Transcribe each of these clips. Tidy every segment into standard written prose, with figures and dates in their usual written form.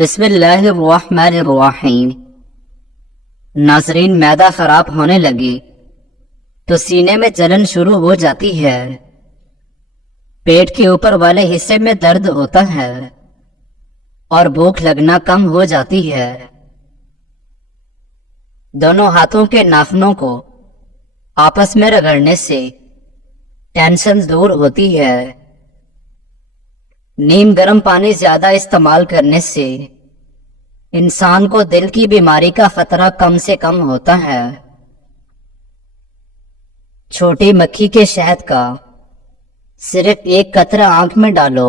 بسم اللہ الرحمن الرحیم۔ ناظرین، معدہ خراب ہونے لگے تو سینے میں جلن شروع ہو جاتی ہے، پیٹ کے اوپر والے حصے میں درد ہوتا ہے اور بھوک لگنا کم ہو جاتی ہے۔ دونوں ہاتھوں کے ناخنوں کو آپس میں رگڑنے سے ٹینشن دور ہوتی ہے۔ نیم گرم پانی زیادہ استعمال کرنے سے انسان کو دل کی بیماری کا خطرہ کم سے کم ہوتا ہے۔ چھوٹی مکھی کے شہد کا صرف ایک قطرہ آنکھ میں ڈالو،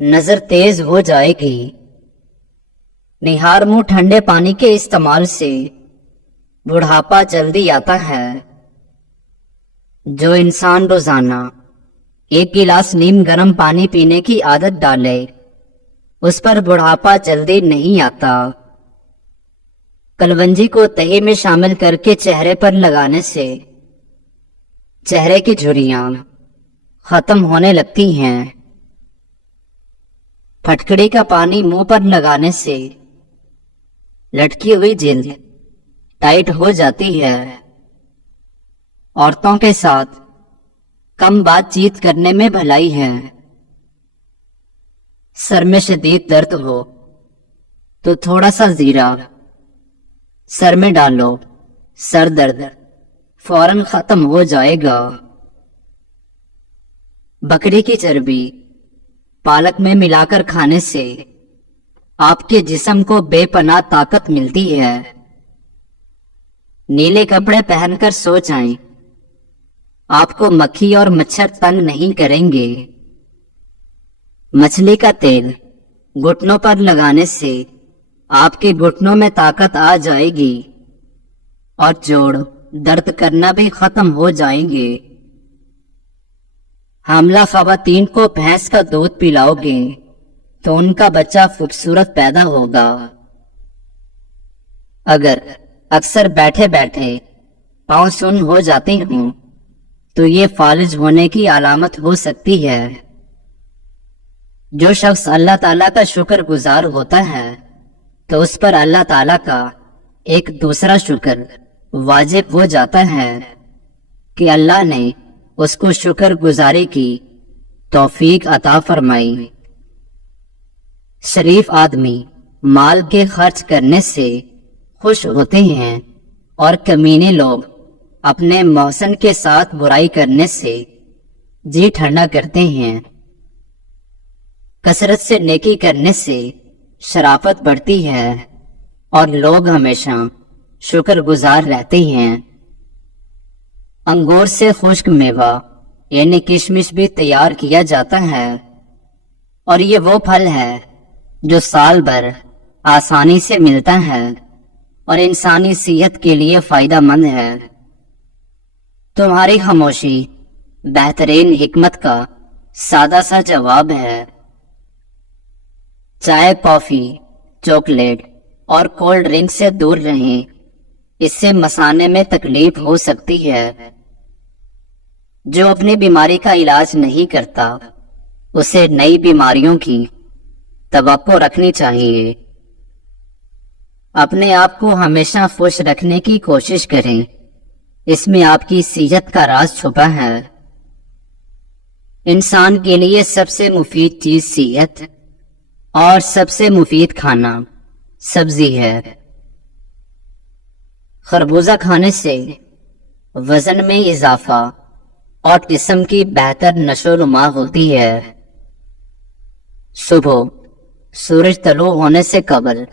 نظر تیز ہو جائے گی۔ نہار منہ ٹھنڈے پانی کے استعمال سے بڑھاپا جلدی آتا ہے۔ جو انسان روزانہ 1 گلاس نیم گرم پانی پینے کی عادت ڈالے اس پر بڑھاپا جلدی نہیں آتا۔ کلونجی کو دہی میں شامل کر کے چہرے پر لگانے سے چہرے کی جھریاں ختم ہونے لگتی ہیں۔ پھٹکڑی کا پانی منہ پر لگانے سے لٹکی ہوئی جلد ٹائٹ ہو جاتی ہے۔ عورتوں کے ساتھ کم بات چیت کرنے میں بھلائی ہے۔ سر میں شدید درد ہو تو تھوڑا سا زیرہ سر میں ڈالو، سر درد فوراً ختم ہو جائے گا۔ بکری کی چربی پالک میں ملا کر کھانے سے آپ کے جسم کو بے پناہ طاقت ملتی ہے۔ نیلے کپڑے پہن کر سو جائیں، آپ کو مکھی اور مچھر تنگ نہیں کریں گے۔ مچھلی کا تیل گھٹنوں پر لگانے سے آپ کے گھٹنوں میں طاقت آ جائے گی اور جوڑ درد کرنا بھی ختم ہو جائیں گے۔ حاملہ خواتین کو بھینس کا دودھ پلاؤ گے تو ان کا بچہ خوبصورت پیدا ہوگا۔ اگر اکثر بیٹھے بیٹھے پاؤں سن ہو جاتے ہوں تو یہ فالج ہونے کی علامت ہو سکتی ہے۔ جو شخص اللہ تعالیٰ کا شکر گزار ہوتا ہے تو اس پر اللہ تعالیٰ کا ایک دوسرا شکر واجب ہو جاتا ہے کہ اللہ نے اس کو شکر گزاری کی توفیق عطا فرمائی۔ شریف آدمی مال کے خرچ کرنے سے خوش ہوتے ہیں اور کمینے لوگ اپنے محسن کے ساتھ برائی کرنے سے جی ٹھنڈا کرتے ہیں۔ کثرت سے نیکی کرنے سے شرافت بڑھتی ہے اور لوگ ہمیشہ شکر گزار رہتے ہیں۔ انگور سے خشک میوہ یعنی کشمش بھی تیار کیا جاتا ہے اور یہ وہ پھل ہے جو سال بھر آسانی سے ملتا ہے اور انسانی صحت کے لیے فائدہ مند ہے۔ تمہاری خاموشی بہترین حکمت کا سادہ سا جواب ہے۔ چائے، کافی، چاکلیٹ اور کولڈ ڈرنک سے دور رہیں، اس سے مثانے میں تکلیف ہو سکتی ہے۔ جو اپنی بیماری کا علاج نہیں کرتا اسے نئی بیماریوں کی توقع رکھنی چاہیے۔ اپنے آپ کو ہمیشہ خوش رکھنے کی کوشش کریں، اس میں آپ کی صحت کا راز چھپا ہے۔ انسان کے لیے سب سے مفید چیز صحت اور سب سے مفید کھانا سبزی ہے۔ خربوزہ کھانے سے وزن میں اضافہ اور جسم کی بہتر نشو و نما ہوتی ہے۔ صبح سورج طلوع ہونے سے قبل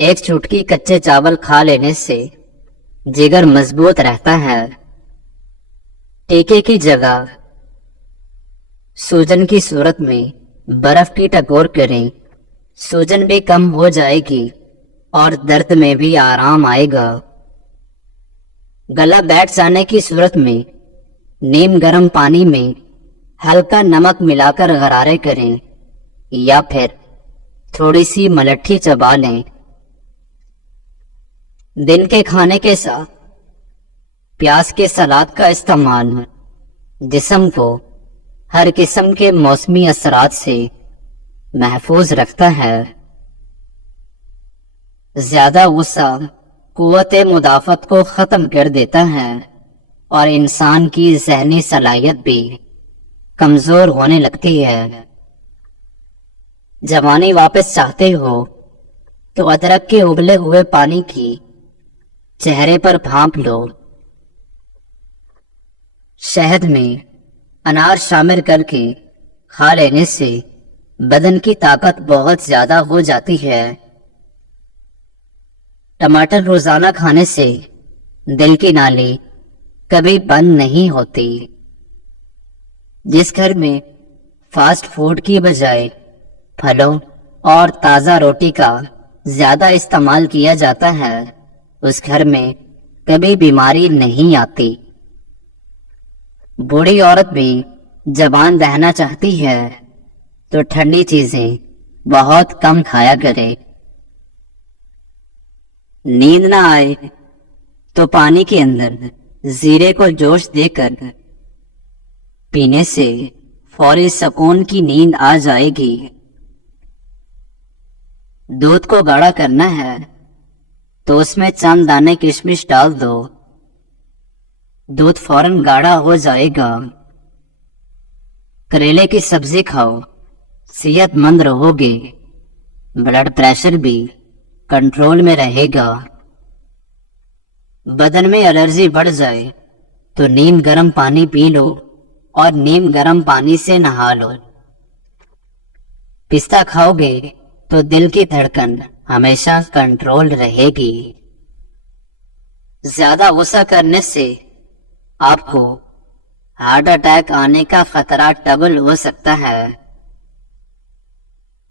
1 چٹکی کچے چاول کھا لینے سے جگر مضبوط رہتا ہے۔ ٹیکے کی جگہ سوجن کی صورت میں برف کی ٹکور کریں، سوجن بھی کم ہو جائے گی اور درد میں بھی آرام آئے گا۔ گلا بیٹھ جانے کی صورت میں نیم گرم پانی میں ہلکا نمک ملا کر غرارے کریں یا پھر تھوڑی سی ملٹھی چبا لیں۔ دن کے کھانے کے ساتھ پیاز کے سلاد کا استعمال جسم کو ہر قسم کے موسمی اثرات سے محفوظ رکھتا ہے۔ زیادہ غصہ قوت مدافعت کو ختم کر دیتا ہے اور انسان کی ذہنی صلاحیت بھی کمزور ہونے لگتی ہے۔ جوانی واپس چاہتے ہو تو ادرک کے ابلے ہوئے پانی کی چہرے پر بھانپ لو۔ شہد میں انار شامل کر کے کھا لینے سے بدن کی طاقت بہت زیادہ ہو جاتی ہے۔ ٹماٹر روزانہ کھانے سے دل کی نالی کبھی بند نہیں ہوتی۔ جس گھر میں فاسٹ فوڈ کی بجائے پھلوں اور تازہ روٹی کا زیادہ استعمال کیا جاتا ہے اس گھر میں کبھی بیماری نہیں آتی۔ بوڑھی عورت بھی زبان دہنا چاہتی ہے تو ٹھنڈی چیزیں بہت کم کھایا کرے۔ نیند نہ آئے تو پانی کے اندر زیرے کو جوش دے کر پینے سے فوری سکون کی نیند آ جائے گی۔ دودھ کو گاڑھا کرنا ہے تو اس میں چند دانے کشمش ڈال دو، دودھ فوراً گاڑھا ہو جائے گا۔ کریلے کی سبزی کھاؤ، صحت مند رہو گے، بلڈ پریشر بھی کنٹرول میں رہے گا۔ بدن میں الرجی بڑھ جائے تو نیم گرم پانی پی لو اور نیم گرم پانی سے نہا لو۔ پستہ کھاؤ گے تو دل کی دھڑکن ہمیشہ کنٹرول رہے گی۔ زیادہ غصہ کرنے سے آپ کو ہارٹ اٹیک آنے کا خطرہ ڈبل ہو سکتا ہے۔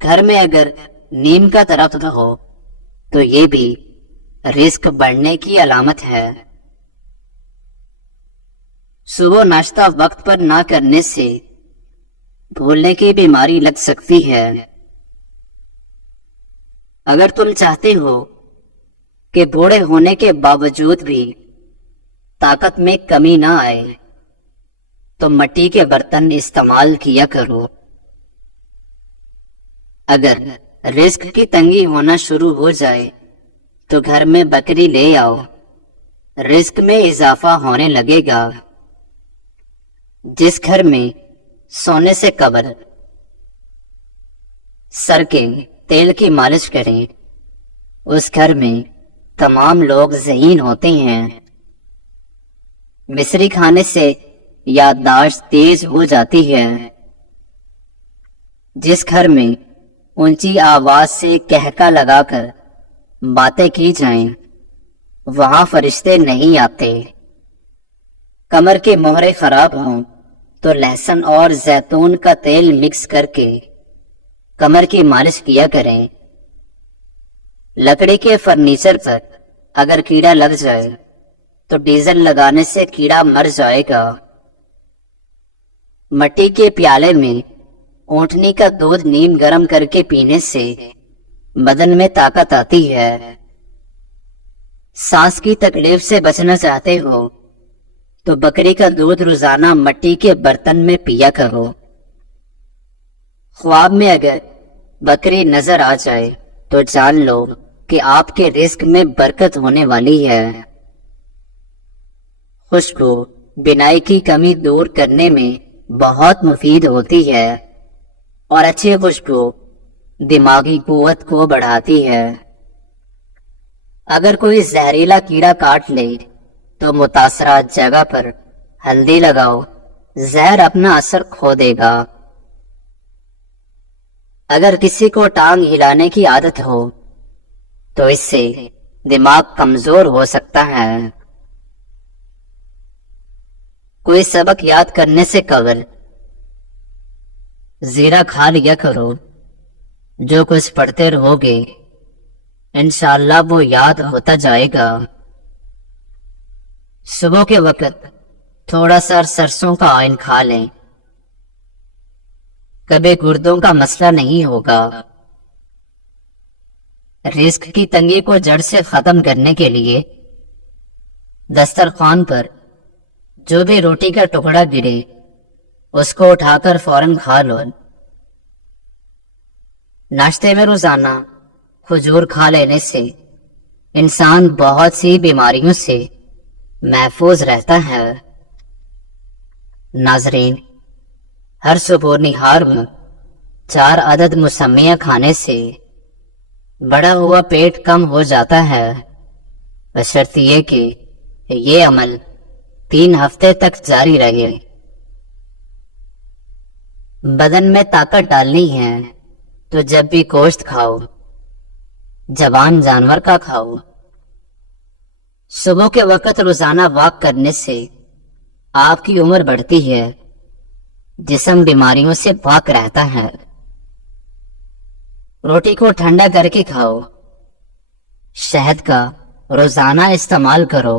گھر میں اگر نیم کا درخت ہو تو یہ بھی رزق بڑھنے کی علامت ہے۔ صبح ناشتہ وقت پر نہ کرنے سے بھولنے کی بیماری لگ سکتی ہے۔ اگر تم چاہتے ہو کہ بوڑھے ہونے کے باوجود بھی طاقت میں کمی نہ آئے تو مٹی کے برتن استعمال کیا کرو۔ اگر رزق کی تنگی ہونا شروع ہو جائے تو گھر میں بکری لے آؤ، رزق میں اضافہ ہونے لگے گا۔ جس گھر میں سونے سے قبل سر کے تیل کی مالش کریں اس گھر میں تمام لوگ ذہین ہوتے ہیں۔ مصری کھانے سے یادداشت تیز ہو جاتی ہے۔ جس گھر میں اونچی آواز سے کہکا لگا کر باتیں کی جائیں وہاں فرشتے نہیں آتے۔ کمر کے مہرے خراب ہوں تو لہسن اور زیتون کا تیل مکس کر کے کمر کی مالش کیا کریں۔ لکڑی کے فرنیچر پر اگر کیڑا لگ جائے تو ڈیزل لگانے سے کیڑا مر جائے گا۔ مٹی کے پیالے میں اونٹنی کا دودھ نیم گرم کر کے پینے سے بدن میں طاقت آتی ہے۔ سانس کی تکلیف سے بچنا چاہتے ہو تو بکری کا دودھ روزانہ مٹی کے برتن میں پیا کرو۔ خواب میں اگر بکری نظر آ جائے تو جان لو کہ آپ کے رزق میں برکت ہونے والی ہے۔ خوشبو بینائی کی کمی دور کرنے میں بہت مفید ہوتی ہے اور اچھی خوشبو دماغی قوت کو بڑھاتی ہے۔ اگر کوئی زہریلا کیڑا کاٹ لے تو متاثرہ جگہ پر ہلدی لگاؤ، زہر اپنا اثر کھو دے گا۔ اگر کسی کو ٹانگ ہلانے کی عادت ہو تو اس سے دماغ کمزور ہو سکتا ہے۔ کوئی سبق یاد کرنے سے قبل زیرہ کھا لیا کرو، جو کچھ پڑھتے رہو گے انشاءاللہ وہ یاد ہوتا جائے گا۔ صبح کے وقت تھوڑا سا سرسوں کا آئن کھا لیں، کبھی گردوں کا مسئلہ نہیں ہوگا۔ رزق کی تنگی کو جڑ سے ختم کرنے کے لیے دسترخوان پر جو بھی روٹی کا ٹکڑا گرے اس کو اٹھا کر فوراً کھا لو۔ ناشتے میں روزانہ کھجور کھا لینے سے انسان بہت سی بیماریوں سے محفوظ رہتا ہے۔ ناظرین، ہر صبح نہار میں 4 عدد مسمیہ کھانے سے بڑا ہوا پیٹ کم ہو جاتا ہے، بشرط یہ کہ یہ عمل 3 ہفتے تک جاری رہے۔ بدن میں طاقت ڈالنی ہے تو جب بھی گوشت کھاؤ، جوان جانور کا کھاؤ۔ صبح کے وقت روزانہ واک کرنے سے آپ کی عمر بڑھتی ہے، جسم بیماریوں سے پاک رہتا ہے۔ روٹی کو ٹھنڈا کر کے کھاؤ، شہد کا روزانہ استعمال کرو،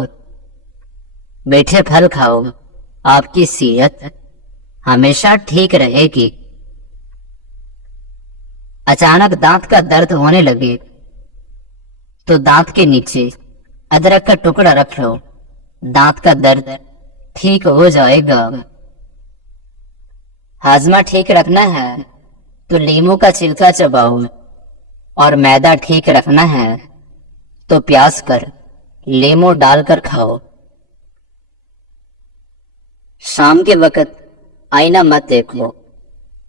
میٹھے پھل کھاؤ، آپ کی صحت ہمیشہ ٹھیک رہے گی۔ اچانک دانت کا درد ہونے لگے تو دانت کے نیچے ادرک کا ٹکڑا رکھ لو، دانت کا درد ٹھیک ہو جائے گا۔ ہاضمہ ٹھیک رکھنا ہے تو لیموں کا چھلکا چباؤ، اور معدہ ٹھیک رکھنا ہے تو پیاز پر لیموں ڈال کر کھاؤ۔ شام کے وقت آئینہ مت دیکھو،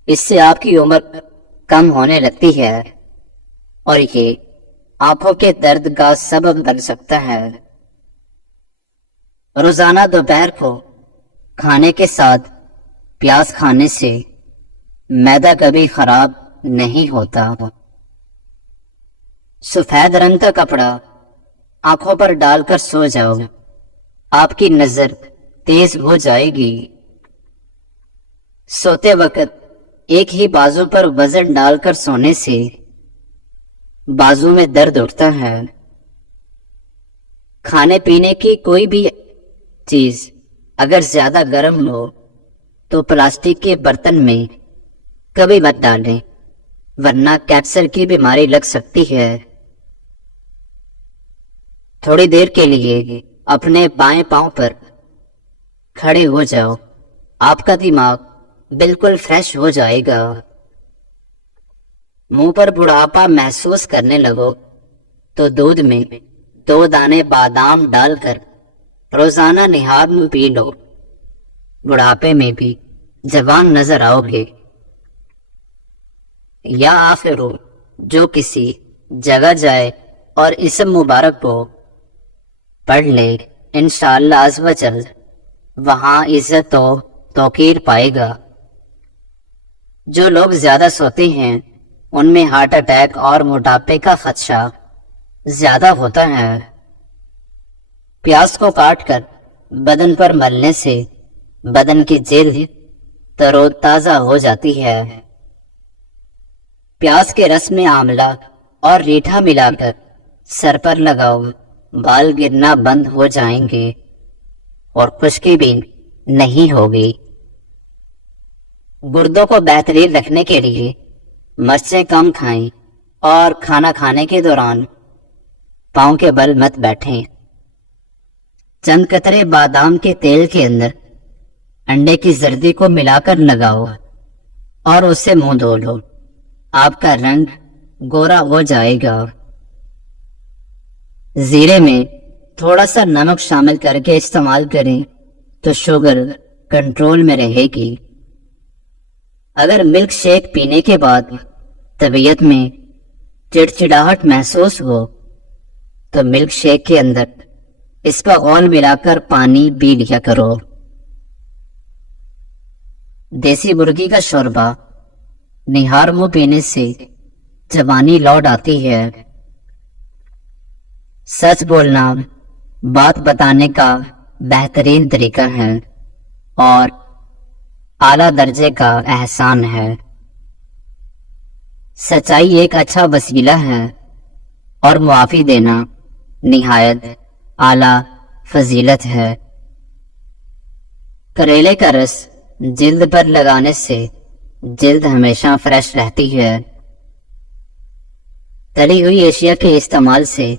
اس سے آپ کی عمر کم ہونے لگتی ہے اور یہ آنکھوں کے درد کا سبب بن سکتا ہے۔ روزانہ دوپہر کو کھانے کے ساتھ پیاز کھانے سے معدہ کبھی خراب نہیں ہوتا۔ سفید رنگ کا کپڑا آنکھوں پر ڈال کر سو جاؤ، آپ کی نظر تیز ہو جائے گی۔ سوتے وقت ایک ہی بازو پر وزن ڈال کر سونے سے بازو میں درد اٹھتا ہے۔ کھانے پینے کی کوئی بھی چیز اگر زیادہ گرم ہو تو پلاسٹک کے برتن میں کبھی مت ڈالیں، ورنہ کینسر کی بیماری لگ سکتی ہے۔ تھوڑی دیر کے لیے اپنے بائیں پاؤں پر کھڑے ہو جاؤ، آپ کا دماغ بالکل فریش ہو جائے گا۔ منہ پر بڑھاپا محسوس کرنے لگو تو دودھ میں 2 دانے بادام ڈال کر روزانہ نہار میں پی لو، بڑھاپے میں بھی جوان نظر آؤ گے۔ یا آخر جو کسی جگہ جائے اور اسم مبارک کو پڑھ لے، انشاءاللہ عز و جل وہاں عزت و توقیر پائے گا۔ جو لوگ زیادہ سوتے ہیں ان میں ہارٹ اٹیک اور موٹاپے کا خدشہ زیادہ ہوتا ہے۔ پیاز کو کاٹ کر بدن پر ملنے سے بدن کی جلد تر و تازہ ہو جاتی ہے۔ پیاز کے رس میں آملہ اور ریٹھا ملا کر سر پر لگاؤ، بال گرنا بند ہو جائیں گے اور خشکی بھی نہیں ہوگی۔ گردوں کو بہترین رکھنے کے لیے مرچیں کم کھائیں اور کھانا کھانے کے دوران پاؤں کے بل مت بیٹھیں۔ چند قطرے بادام کے تیل کے اندر انڈے کی زردی کو ملا کر لگاؤ اور اسے منہ دھو لو، آپ کا رنگ گورا ہو جائے گا۔ زیرے میں تھوڑا سا نمک شامل کر کے استعمال کریں تو شوگر کنٹرول میں رہے گی۔ اگر ملک شیک پینے کے بعد طبیعت میں چڑچڑاہٹ محسوس ہو تو ملک شیک کے اندر اس کا گھول ملا کر پانی پی لیا کرو۔ دیسی مرغی کا شوربہ نہار منہ پینے سے جوانی لوٹ آتی ہے۔ سچ بولنا بات بتانے کا بہترین طریقہ ہے اور اعلیٰ درجے کا احسان ہے۔ سچائی ایک اچھا وسیلہ ہے اور معافی دینا نہایت اعلیٰ فضیلت ہے۔ کریلے کا رس جلد پر لگانے سے جلد ہمیشہ فریش رہتی ہے۔ تلی ہوئی اشیاء کے استعمال سے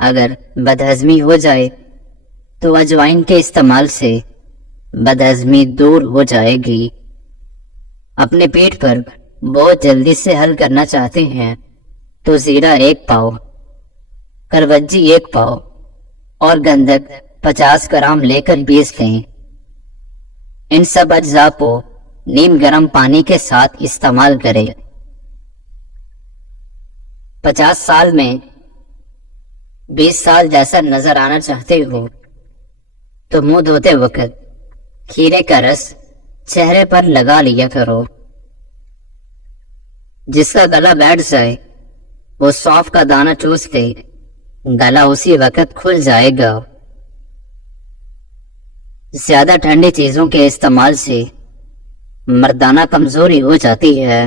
اگر بدہضمی ہو جائے تو اجوائن کے استعمال سے بدہضمی دور ہو جائے گی۔ اپنے پیٹ پر بہت جلدی سے حل کرنا چاہتے ہیں تو زیرہ 1 پاؤ، کروجی 1 پاؤ اور گندھک 50 گرام لے کر پیس لیں۔ ان سب اجزاء کو نیم گرم پانی کے ساتھ استعمال کریں۔ 50 سال میں 20 سال جیسا نظر آنا چاہتے ہو تو منہ دھوتے وقت کھیرے کا رس چہرے پر لگا لیا کرو۔ جس کا گلا بیٹھ جائے وہ سونف کا دانہ چوس لے، گلا اسی وقت کھل جائے گا۔ زیادہ ٹھنڈی چیزوں کے استعمال سے مردانہ کمزوری ہو جاتی ہے۔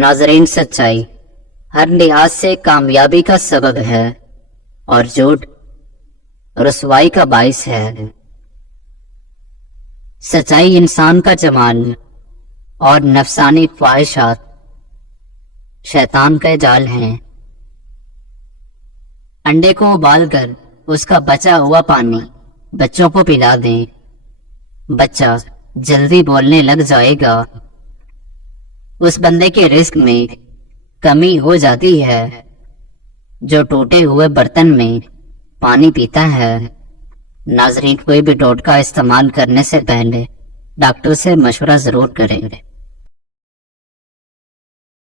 ناظرین، سچائی ہر لحاظ سے کامیابی کا سبب ہے اور جھوٹ رسوائی کا باعث ہے۔ سچائی انسان کا جمال اور نفسانی خواہشات شیطان کا جال ہیں۔ انڈے کو ابال کر اس کا بچا ہوا پانی بچوں کو پلا دیں، بچہ جلدی بولنے لگ جائے گا۔ اس بندے کے رزق میں کمی ہو جاتی ہے جو ٹوٹے ہوئے برتن میں پانی پیتا ہے۔ ناظرین، کوئی بھی ٹوٹکا استعمال کرنے سے پہلے ڈاکٹر سے مشورہ ضرور کریں۔